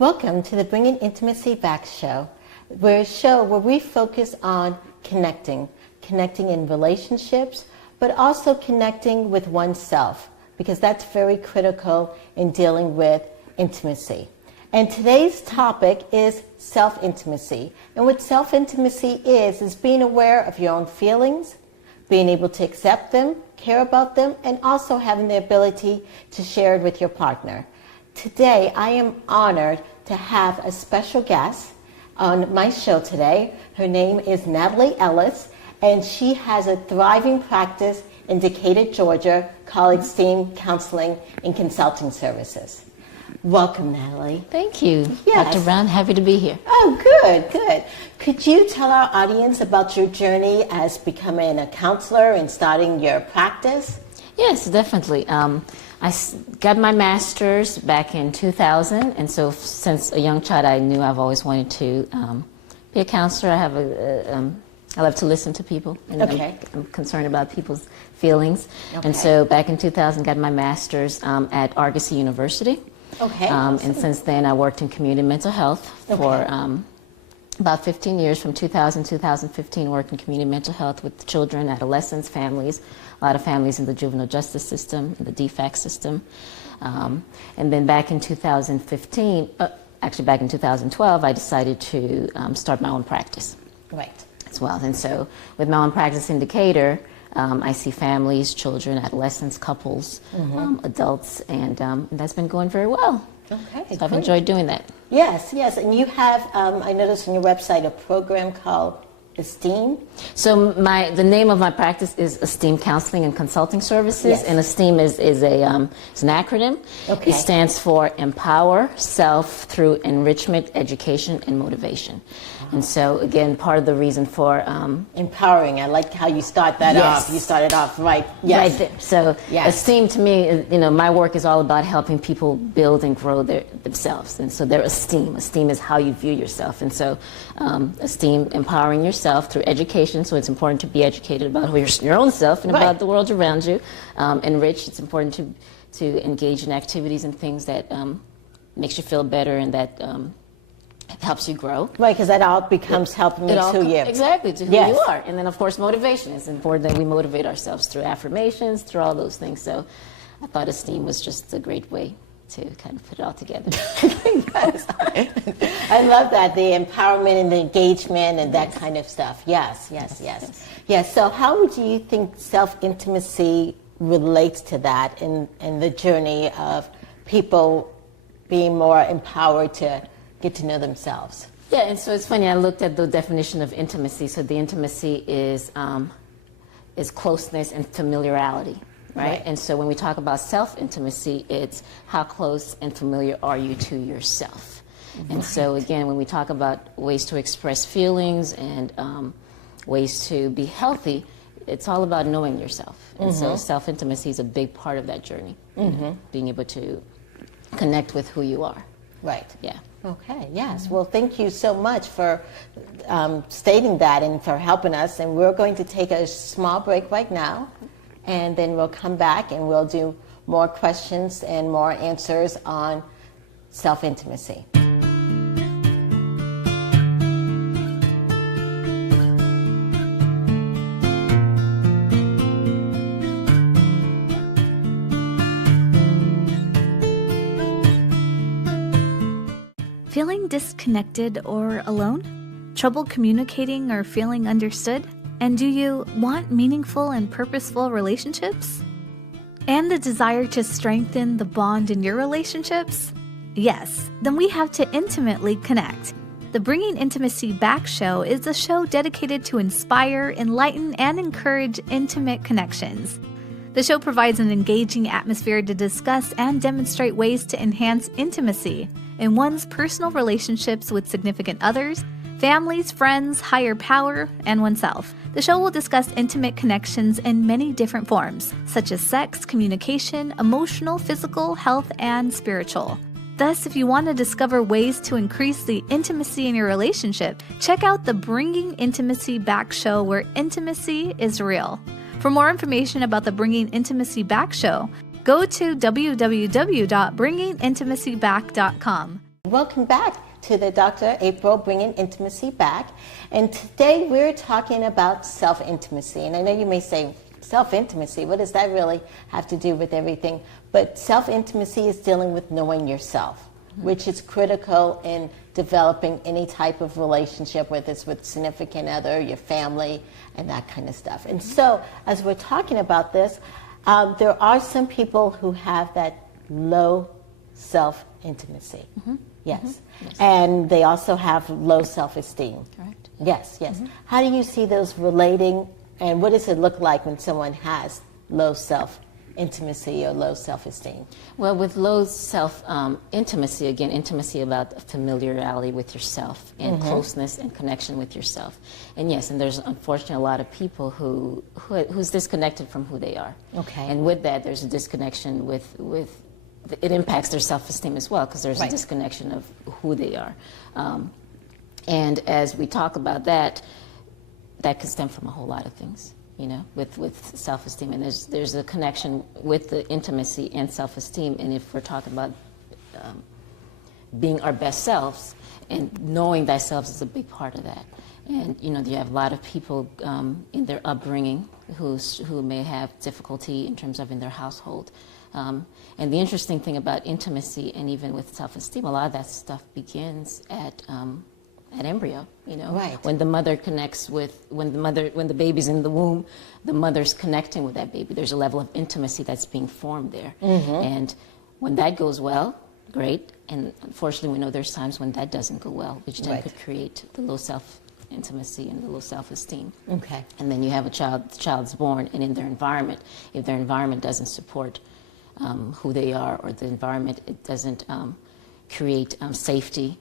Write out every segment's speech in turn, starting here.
Welcome to the Bringing Intimacy Back show. We're a show where we focus on connecting in relationships, but also connecting with oneself, because that's very critical in dealing with intimacy. And today's topic is self-intimacy. And what self-intimacy is being aware of your own feelings, being able to accept them, care about them, and also having the ability to share it with your partner. Today, I am honored to have a special guest on my show today. Her name is Nathalie Ellis, and she has a thriving practice in Decatur, Georgia, called Esteem Counseling and Consulting Services. Welcome, Nathalie. Thank you, Yes. Dr. Brown. Happy to be here. Oh, good. Could you tell our audience about your journey as becoming a counselor and starting your practice? Yes, definitely. Got my master's back in 2000, and so since a young child, I knew I've always wanted to be a counselor. I love to listen to people, and I'm concerned about people's feelings. Okay. And so back in 2000, got my master's at Argosy University. Okay. And since then, I worked in community mental health for about 15 years. From 2000 to 2015, worked in community mental health with children, adolescents, families, a lot of families in the juvenile justice system, in the DFAC system. And then back in 2015, actually back in 2012, I decided to start my own practice. Right. As well. And so with my own practice in Decatur, I see families, children, adolescents, couples, adults, and that's been going very well. Okay, so I've enjoyed doing that. Yes, and you have, I noticed on your website, a program called Esteem. So the name of my practice is Esteem Counseling and Consulting Services, Yes. and Esteem is it's an acronym. Okay. It stands for Empower Self Through Enrichment, Education, and Motivation. And so, again, part of the reason for empowering. I like how you start that off. You started off right. Yes. Right there. So esteem to me, my work is all about helping people build and grow themselves. And so their esteem. Esteem is how you view yourself. And so esteem, empowering yourself through education. So it's important to be educated about your own self and about the world around you. Enrich, it's important to engage in activities and things that makes you feel better and that helps you grow. Right, because that all becomes helping you to you. Exactly, to who you are. And then, of course, motivation. It's important that we motivate ourselves through affirmations, through all those things. So I thought Esteem was just a great way to kind of put it all together. Yes. I love that, the empowerment and the engagement and that kind of stuff. Yes. So how would you think self-intimacy relates to that in the journey of people being more empowered to get to know themselves? Yeah, and so it's funny, I looked at the definition of intimacy. So the intimacy is closeness and familiarity, right? And so when we talk about self-intimacy, it's how close and familiar are you to yourself? And so again, when we talk about ways to express feelings and ways to be healthy, it's all about knowing yourself. And so self-intimacy is a big part of that journey, being able to connect with who you are. Right. Yeah. Okay, yes. Well, thank you so much for stating that and for helping us. And we're going to take a small break right now, and then we'll come back and we'll do more questions and more answers on self-intimacy. Feeling disconnected or alone? Trouble communicating or feeling understood? And do you want meaningful and purposeful relationships? And a desire to strengthen the bond in your relationships? Yes, then we have to intimately connect. The Bringing Intimacy Back show is a show dedicated to inspire, enlighten, and encourage intimate connections. The show provides an engaging atmosphere to discuss and demonstrate ways to enhance intimacy in one's personal relationships with significant others, families, friends, higher power, and oneself. The show will discuss intimate connections in many different forms, such as sex, communication, emotional, physical, health, and spiritual. Thus, if you want to discover ways to increase the intimacy in your relationship, check out the Bringing Intimacy Back show, where intimacy is real. For more information about the Bringing Intimacy Back show, go to www.bringingintimacyback.com. welcome back to the Dr. April Bringing Intimacy Back. And today we're talking about self-intimacy. And I know you may say, self-intimacy, what does that really have to do with everything? But self-intimacy is dealing with knowing yourself, which is critical in developing any type of relationship, whether it's with significant other, your family, and that kind of stuff. And so, as we're talking about this, there are some people who have that low self-intimacy. Yes. Yes. And they also have low self-esteem. Correct. Yes, yes. How do you see those relating, and what does it look like when someone has low self-intimacy or low self-esteem? Well, with low self-intimacy, again, intimacy about familiarity with yourself and closeness and connection with yourself. And yes, and there's unfortunately a lot of people who's disconnected from who they are. Okay. And with that, there's a disconnection with it impacts their self-esteem as well, because there's a disconnection of who they are. And as we talk about that, that could stem from a whole lot of things, you know, with self-esteem. And there's a connection with the intimacy and self-esteem. And if we're talking about being our best selves, and knowing thyself is a big part of that. And, you know, you have a lot of people in their upbringing who may have difficulty in terms of in their household. And the interesting thing about intimacy and even with self-esteem, a lot of that stuff begins at embryo, you know, when the mother connects with, when the baby's in the womb, the mother's connecting with that baby. There's a level of intimacy that's being formed there. And when that goes well, great. And unfortunately, we know there's times when that doesn't go well, which then could create the low self-intimacy and the low self-esteem. Okay. And then you have a child, the child's born, and in their environment, if their environment doesn't support who they are, or the environment, it doesn't create safety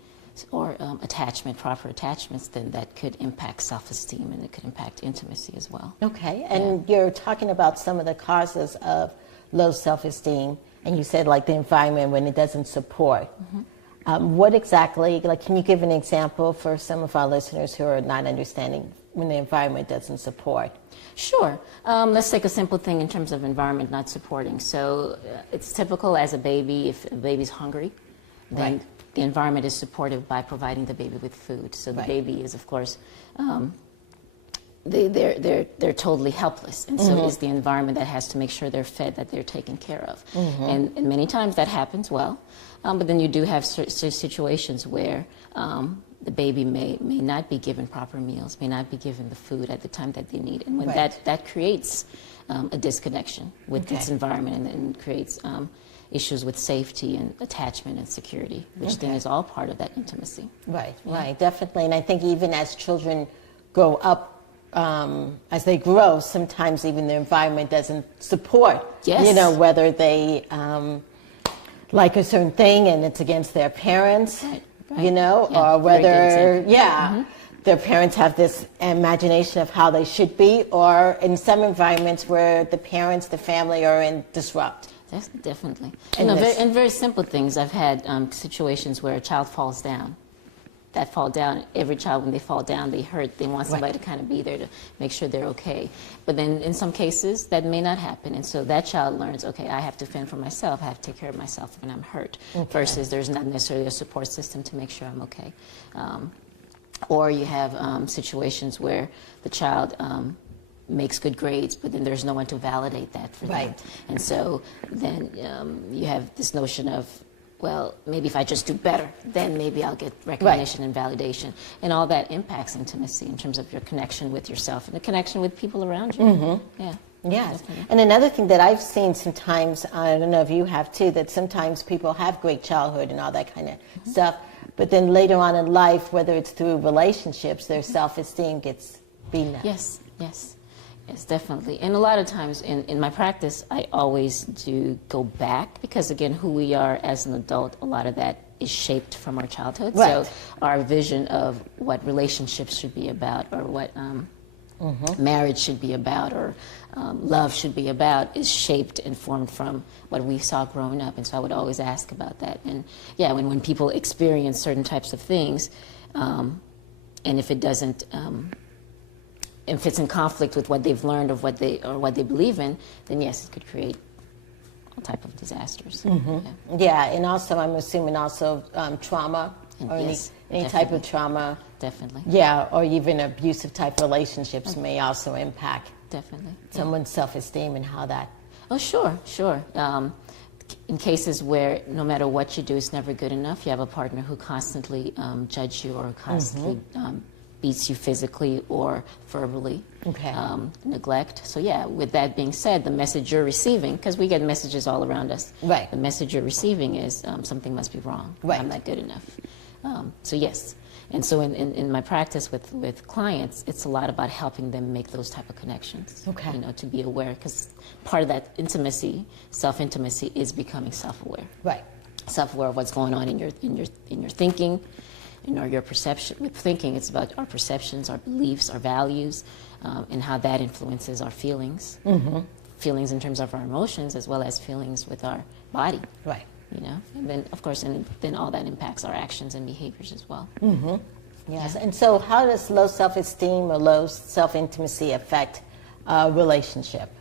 or attachment, proper attachments, then that could impact self-esteem, and it could impact intimacy as well. Okay, and you're talking about some of the causes of low self-esteem, and you said like the environment when it doesn't support. What exactly, like, can you give an example for some of our listeners who are not understanding when the environment doesn't support? Sure. Let's take a simple thing in terms of environment not supporting. So it's typical as a baby, if a baby's hungry, then the environment is supportive by providing the baby with food. So the baby is, of course, they're totally helpless. And so it's the environment that has to make sure they're fed, that they're taken care of. And many times that happens well. But then you do have situations where the baby may not be given proper meals, may not be given the food at the time that they need. And when that creates a disconnection with its environment, and creates issues with safety and attachment and security, which then is all part of that intimacy. Right, definitely. And I think even as children grow up, as they grow, sometimes even the environment doesn't support, you know, whether they like a certain thing and it's against their parents, you know, or whether, their parents have this imagination of how they should be, or in some environments where the parents, the family are in disrupt. That's definitely. And very simple things. I've had situations where a child falls down. That fall down, every child, when they fall down, they hurt. They want somebody to kind of be there to make sure they're okay. But then in some cases, that may not happen. And so that child learns, okay, I have to fend for myself. I have to take care of myself when I'm hurt. Versus there's not necessarily a support system to make sure I'm okay. Or you have situations where the child makes good grades, but then there's no one to validate that for them. And so then you have this notion of, well, maybe if I just do better, then maybe I'll get recognition and validation. And all that impacts intimacy in terms of your connection with yourself and the connection with people around you. Yes. Definitely. And another thing that I've seen sometimes, I don't know if you have too, that sometimes people have great childhood and all that kind of stuff, but then later on in life, whether it's through relationships, their self-esteem gets beaten up. Yes, definitely. And a lot of times in my practice, I always do go back, because again, who we are as an adult, a lot of that is shaped from our childhood. So our vision of what relationships should be about, or what marriage should be about, or love should be about, is shaped and formed from what we saw growing up. And so I would always ask about that. And when people experience certain types of things, and if it doesn't, if it's in conflict with what they've learned or what they believe in, then yes, it could create type of disasters. Yeah, and also I'm assuming also trauma or Yes, any type of trauma. Definitely. Yeah, or even abusive type relationships may also impact Definitely. someone's self-esteem and how that. Oh, sure. In cases where no matter what you do, it's never good enough, you have a partner who constantly judges you or constantly beats you physically or verbally, neglect. So yeah, with that being said, the message you're receiving, because we get messages all around us, Right. the message you're receiving is something must be wrong. Right. I'm not good enough. So yes. And so in my practice with clients, it's a lot about helping them make those type of connections. Okay. You know, to be aware, because part of that intimacy, self-intimacy, is becoming self-aware. Right. Self-aware of what's going on in your thinking, your perception. With thinking, it's about our perceptions, our beliefs, our values, and how that influences our feelings. Feelings in terms of our emotions, as well as feelings with our body. Right. You know, and then of course, and then all that impacts our actions and behaviors as well. Yes. And so, how does low self-esteem or low self-intimacy affect a relationship?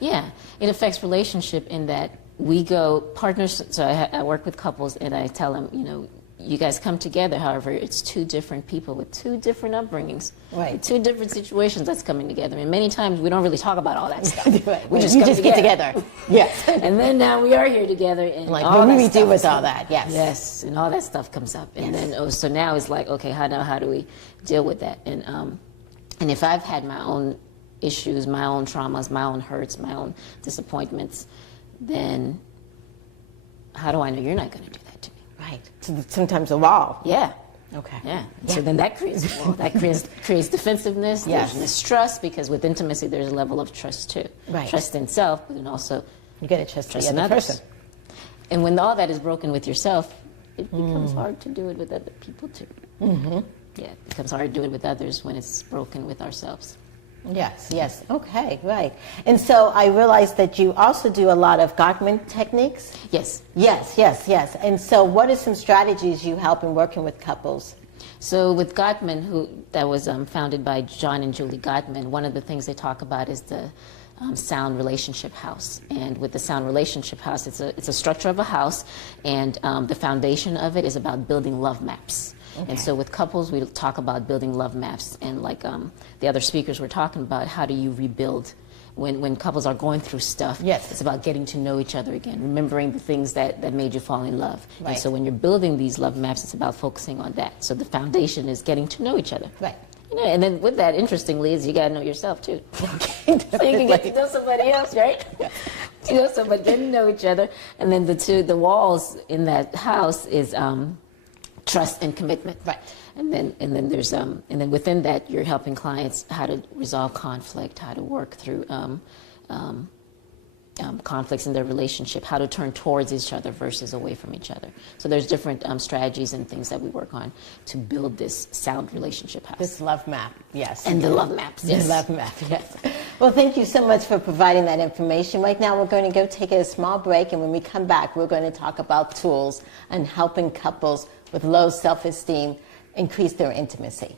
Yeah, it affects relationship in that we go partners. So I work with couples, and I tell them, you know, you guys come together. However, it's two different people with two different upbringings, Right. with two different situations that's coming together. And many times we don't really talk about all that stuff. Right. We You just get together. Yes. And then now we are here together, and Like, all what do that we do stuff with is- all that? Yes. Yes, and all that stuff comes up, and then so now it's like, okay, how do we deal with that? And if I've had my own issues, my own traumas, my own hurts, my own disappointments, then how do I know you're not going to do that to me? Right. So sometimes a wall. Yeah. Okay. Yeah. So then that creates a wall. That creates defensiveness. Yes. There's mistrust, because with intimacy there's a level of trust too. Right. Trust in self, but then also You got to trust trust the in other others. person. And when all that is broken with yourself, it becomes hard to do it with other people too. Yeah, it becomes hard to do it with others when it's broken with ourselves. Yes, yes. Okay, right. And so I realized that you also do a lot of Gottman techniques. Yes. Yes. And so what are some strategies you help in working with couples? So with Gottman, that was founded by John and Julie Gottman, one of the things they talk about is the sound relationship house. And with the sound relationship house, it's a structure of a house, and the foundation of it is about building love maps. Okay. And so with couples, we talk about building love maps, and like the other speakers were talking about, how do you rebuild when couples are going through stuff? Yes. It's about getting to know each other again, remembering the things that made you fall in love. Right. And so when you're building these love maps, it's about focusing on that. So the foundation is getting to know each other. Right. You know, and then with that, interestingly, is you got to know yourself too. Okay. So you can get to know somebody else, right? You know somebody, get to know each other, and then the walls in that house is trust and commitment. Right. And then there's and then within that, you're helping clients how to resolve conflict, how to work through conflicts in their relationship, how to turn towards each other versus away from each other. So there's different strategies and things that we work on to build this sound relationship house. This love map, yes. And the love maps, yes. The love map, yes. Well, thank you so much for providing that information. Right now, we're going to go take a small break, and when we come back, we're going to talk about tools and helping couples with low self-esteem increase their intimacy.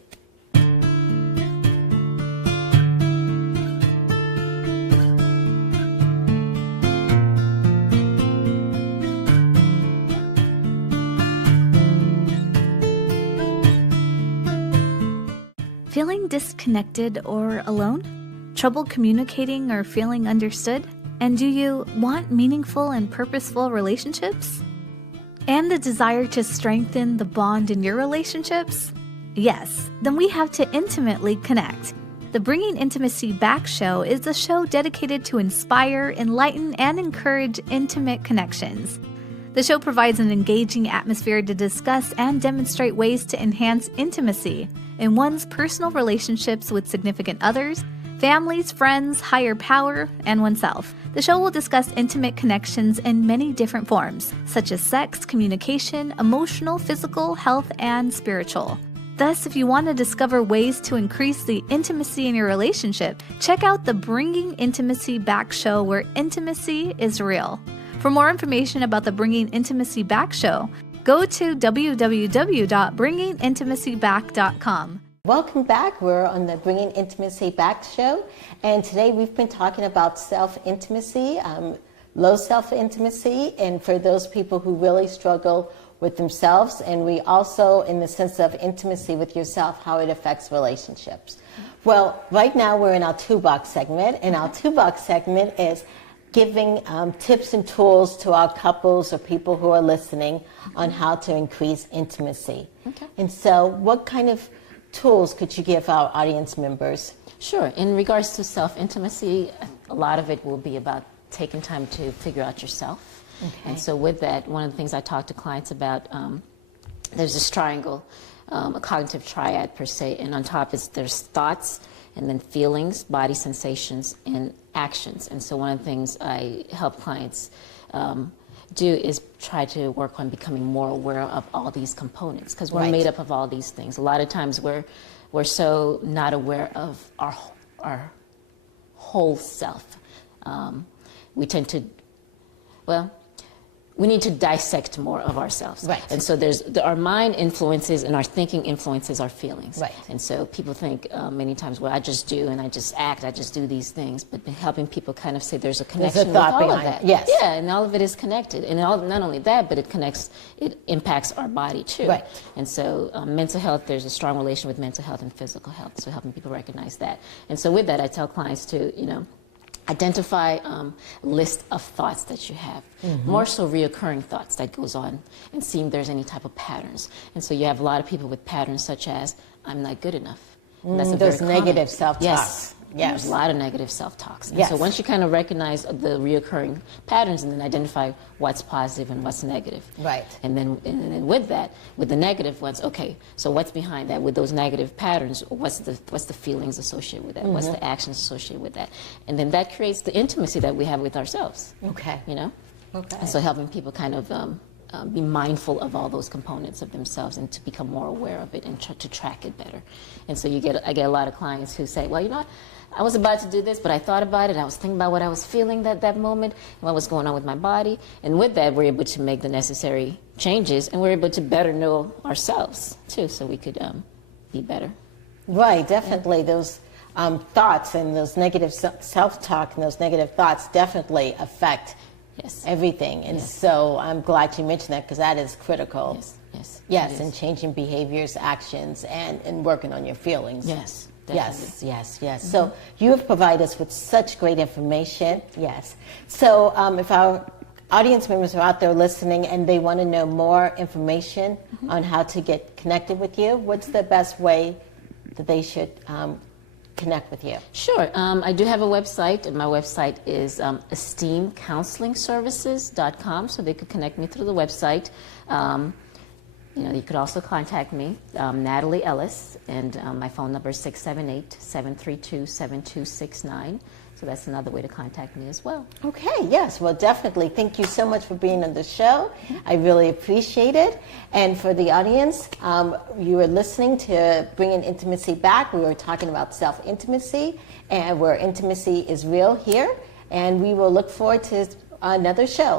Feeling disconnected or alone? Trouble communicating or feeling understood? And do you want meaningful and purposeful relationships? And the desire to strengthen the bond in your relationships? Yes, then we have to intimately connect. The Bringing Intimacy Back show is a show dedicated to inspire, enlighten, and encourage intimate connections. The show provides an engaging atmosphere to discuss and demonstrate ways to enhance intimacy in one's personal relationships with significant others, families, friends, higher power, and oneself. The show will discuss intimate connections in many different forms, such as sex, communication, emotional, physical, health, and spiritual. Thus, if you want to discover ways to increase the intimacy in your relationship, check out the Bringing Intimacy Back show, where intimacy is real. For more information about the Bringing Intimacy Back show, go to www.bringingintimacyback.com. Welcome back. We're on the Bringing Intimacy Back show, and today we've been talking about self-intimacy, low self-intimacy and for those people who really struggle with themselves. And we also, in the sense of intimacy with yourself, how it affects relationships. Well, right now we're in our toolbox segment, and our toolbox segment is giving tips and tools to our couples or people who are listening on how to increase intimacy. Okay. And so what kind of tools could you give our audience members? Sure. In regards to self-intimacy, a lot of it will be about taking time to figure out yourself. Okay. And so with that, one of the things I talk to clients about, there's this triangle, a cognitive triad per se, and on top there's thoughts, and then feelings, body sensations, and actions. And so one of the things I help clients do is try to work on becoming more aware of all these components, because we're made up of all these things. A lot of times we're so not aware of our whole self. We tend to, we need to dissect more of ourselves. Right. And so our mind influences and our thinking influences our feelings. Right. And so people think many times, well, I just do and I just act, I just do these things. But helping people kind of say there's a connection with all of that. Yes. Yeah, and all of it is connected. And not only that, but it impacts our body too. Right. And so mental health, there's a strong relation with mental health and physical health. So helping people recognize that. And so with that, I tell clients to, identify a list of thoughts that you have, more so reoccurring thoughts that goes on, and see if there's any type of patterns. And so you have a lot of people with patterns such as, I'm not good enough. And that's those very negative common. self-talks. Yes. Yes. There's a lot of negative self-talks. And Yes. so once you kind of recognize the reoccurring patterns and then identify what's positive and what's negative. Right. And then with that, with the negative ones, okay, so what's behind that? With those negative patterns, what's the feelings associated with that? What's the actions associated with that? And then that creates the intimacy that we have with ourselves. Okay. Okay. And so helping people kind of be mindful of all those components of themselves and to become more aware of it and to track it better. And so I get a lot of clients who say, well, what? I was about to do this, but I thought about it. I was thinking about what I was feeling that moment and what was going on with my body. And with that, we're able to make the necessary changes, and we're able to better know ourselves, too, so we could be better. Right, definitely. Those thoughts and those negative self-talk and those negative thoughts definitely affect everything. And so I'm glad you mentioned that, because that is critical. Yes, and changing behaviors, actions, and working on your feelings. Yes. Definitely. Yes. So you have provided us with such great information. Yes. So if our audience members are out there listening and they want to know more information on how to get connected with you, what's the best way that they should connect with you? Sure. I do have a website, and my website is esteemcounselingservices.com, so they could connect me through the website. You could also contact me, Nathalie Ellis, and my phone number is 678-732-7269. So that's another way to contact me as well. Okay, yes. Well, definitely. Thank you so much for being on the show. I really appreciate it. And for the audience, you were listening to Bringing Intimacy Back. We were talking about self-intimacy and where intimacy is real here. And we will look forward to another show.